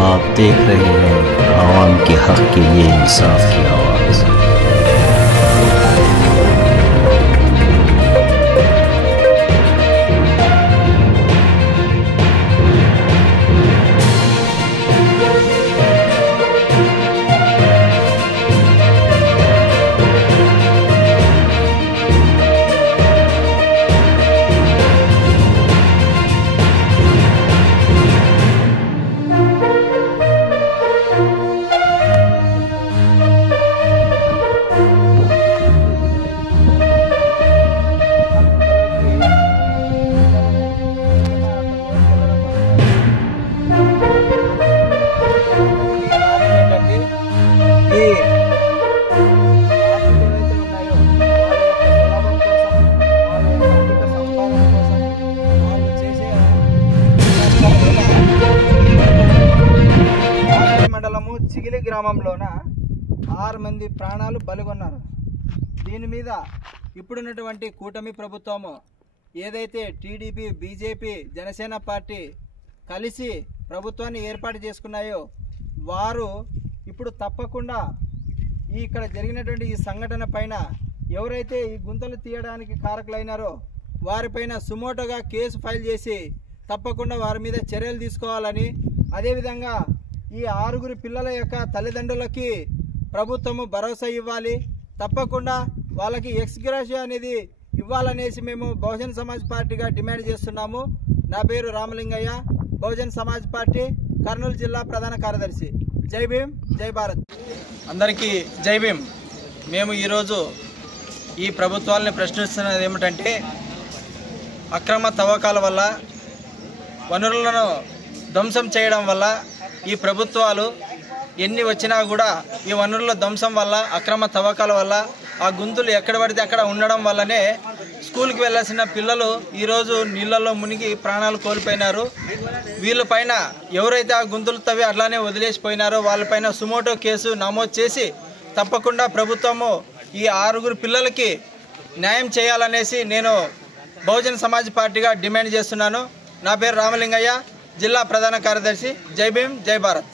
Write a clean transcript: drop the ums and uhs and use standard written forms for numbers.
आप देख रहे हैं आवाम के हक के लिए इंसाफ की आवाज़। మండలము చిగిలి గ్రామంలోన 6 మంది ప్రాణాలు బలిగొన్నారు. దీని మీద ఇప్పుడున్నటువంటి కూటమి ప్రభుత్వము ఏదైతే టీడీపీ, బీజేపీ, జనసేన పార్టీ కలిసి ప్రభుత్వాన్ని ఏర్పాటు చేసుకున్నాయో వారు ఇప్పుడు తప్పకుండా ఇక్కడ జరిగినటువంటి ఈ సంఘటన పైన ఎవరైతే ఈ గుంతలు తీయడానికి కారకులైనారో వారిపైన సుమోటోగా కేసు ఫైల్ చేసి తప్పకుండా వారి మీద చర్యలు తీసుకోవాలని, అదేవిధంగా ఈ 6 పిల్లల యొక్క తల్లిదండ్రులకి ప్రభుత్వము భరోసా ఇవ్వాలి, తప్పకుండా వాళ్ళకి ఎక్స్గ్రేషియా అనేది ఇవ్వాలనేసి మేము బహుజన్ సమాజ్ పార్టీగా డిమాండ్ చేస్తున్నాము. నా పేరు రామలింగయ్య, బహుజన్ సమాజ్ పార్టీ కర్నూలు జిల్లా ప్రధాన కార్యదర్శి. జై భీమ్, జై భారత్. అందరికీ జై భీమ్. మేము ఈరోజు ఈ ప్రభుత్వాలని ప్రశ్నిస్తున్నది ఏమిటంటే, అక్రమ తవ్వకాల వల్ల, వనరులను ధ్వంసం చేయడం వల్ల ఈ ప్రభుత్వాలు ఎన్ని వచ్చినా కూడా ఈ వనరుల ధ్వంసం వల్ల, అక్రమ తవ్వకాల వల్ల, ఆ గుంతులు ఎక్కడ పడితే అక్కడ ఉండడం వల్లనే స్కూల్కి వెళ్ళాల్సిన పిల్లలు ఈరోజు నీళ్ళల్లో మునిగి ప్రాణాలు కోల్పోయినారు. వీళ్ళపైన ఎవరైతే ఆ గుంతులు తవ్వి అట్లానే వదిలేసిపోయినారో వాళ్ళపైన సుమోటో కేసు నమోదు చేసి తప్పకుండా ప్రభుత్వము ఈ 6 పిల్లలకి న్యాయం చేయాలనేసి నేను బహుజన్ సమాజ్ పార్టీగా డిమాండ్ చేస్తున్నాను. నా పేరు రామలింగయ్య, జిల్లా ప్రధాన కార్యదర్శి. జై భీమ్, జై భారత్.